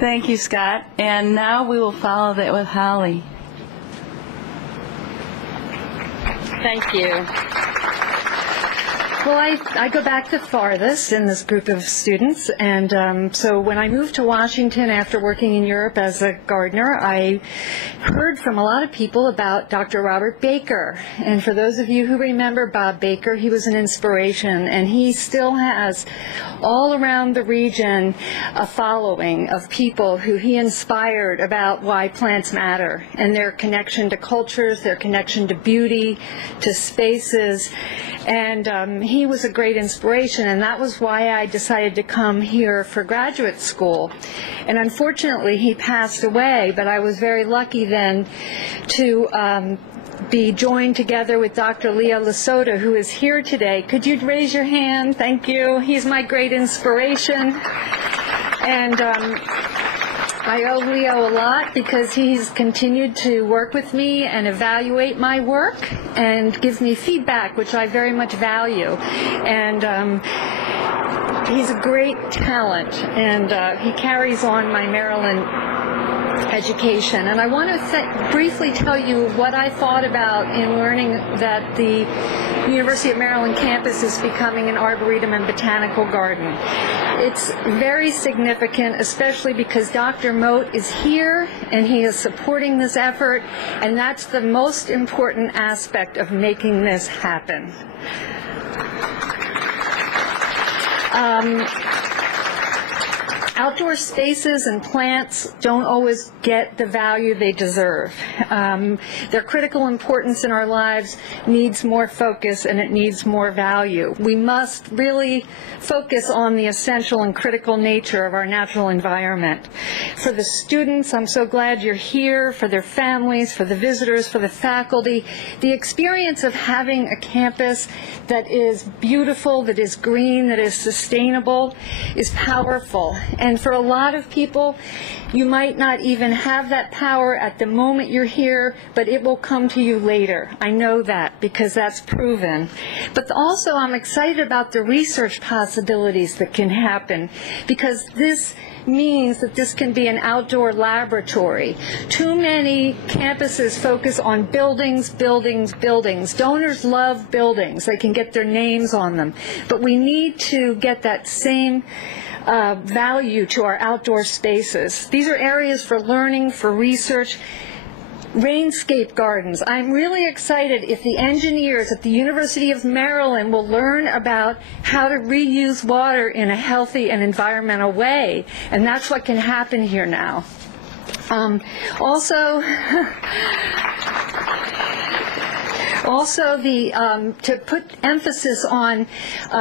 Thank you, Scott. And now we will follow that with Holly. Thank you. Well, I go back the farthest in this group of students, and so when I moved to Washington after working in Europe as a gardener, I heard from a lot of people about Dr. Robert Baker. And for those of you who remember Bob Baker, he was an inspiration, and he still has all around the region a following of people who he inspired about why plants matter and their connection to cultures, their connection to beauty, to spaces. And he was a great inspiration, and that was why I decided to come here for graduate school. And unfortunately, he passed away, but I was very lucky then to be joined together with Dr. Leo Lesota, who is here today. Could you raise your hand? Thank you. He's my great inspiration. And I owe Leo a lot because he's continued to work with me and evaluate my work and gives me feedback, which I very much value. And he's a great talent, and he carries on my Maryland education. And I want to briefly tell you what I thought about in learning that the University of Maryland campus is becoming an arboretum and botanical garden. It's very significant, especially because Dr. Moat is here and he is supporting this effort, and that's the most important aspect of making this happen. Outdoor spaces and plants don't always get the value they deserve. Their critical importance in our lives needs more focus, and it needs more value. We must really focus on the essential and critical nature of our natural environment. For the students, I'm so glad you're here, for their families, for the visitors, for the faculty. The experience of having a campus that is beautiful, that is green, that is sustainable, is powerful. And for a lot of people, you might not even have that power at the moment you're here, but it will come to you later. I know that because that's proven. But also I'm excited about the research possibilities that can happen, because this means that this can be an outdoor laboratory. Too many campuses focus on buildings, buildings, buildings. Donors love buildings. They can get their names on them. But we need to get that same value to our outdoor spaces. These are areas for learning, for research. Rainscape gardens. I'm really excited if the engineers at the University of Maryland will learn about how to reuse water in a healthy and environmental way, and that's what can happen here now. Also, to put emphasis on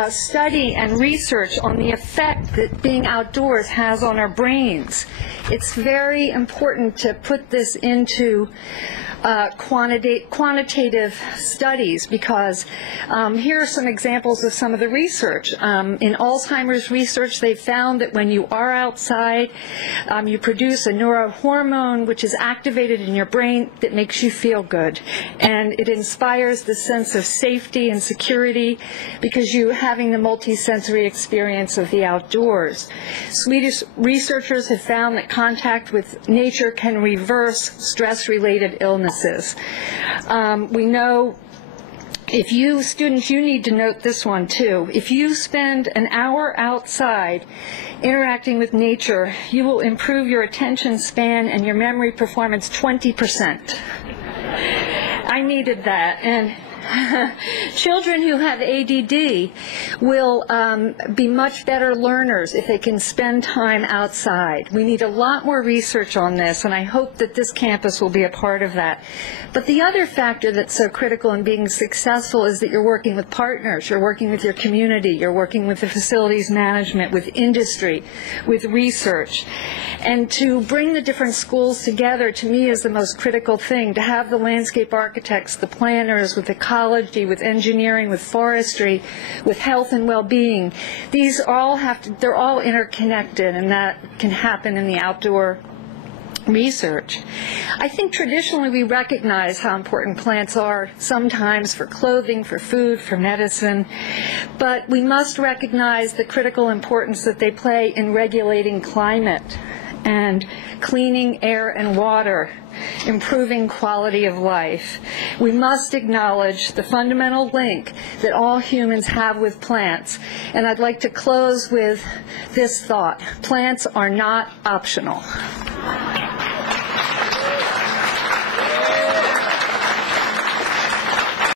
study and research on the effect that being outdoors has on our brains. It's very important to put this into quantitative studies, because here are some examples of some of the research. In Alzheimer's research, they found that when you are outside, you produce a neurohormone which is activated in your brain that makes you feel good. And it inspires the sense of safety and security because you're having the multisensory experience of the outdoors. Swedish researchers have found that contact with nature can reverse stress-related illnesses. We know, if you students, you need to note this one too. If you spend an hour outside interacting with nature, you will improve your attention span and your memory performance 20%. I needed that. And children who have ADD will be much better learners if they can spend time outside. We need a lot more research on this, and I hope that this campus will be a part of that. But the other factor that's so critical in being successful is that you're working with partners, you're working with your community, you're working with the facilities management, with industry, with research. And to bring the different schools together, to me, is the most critical thing, to have the landscape architects, the planners, with ecology, with engineering, with forestry, with health and well-being. These all they're all interconnected, and that can happen in the outdoor research. I think traditionally we recognize how important plants are, sometimes for clothing, for food, for medicine, but we must recognize the critical importance that they play in regulating climate. and cleaning air and water, improving quality of life. We must acknowledge the fundamental link that all humans have with plants. And I'd like to close with this thought: plants are not optional.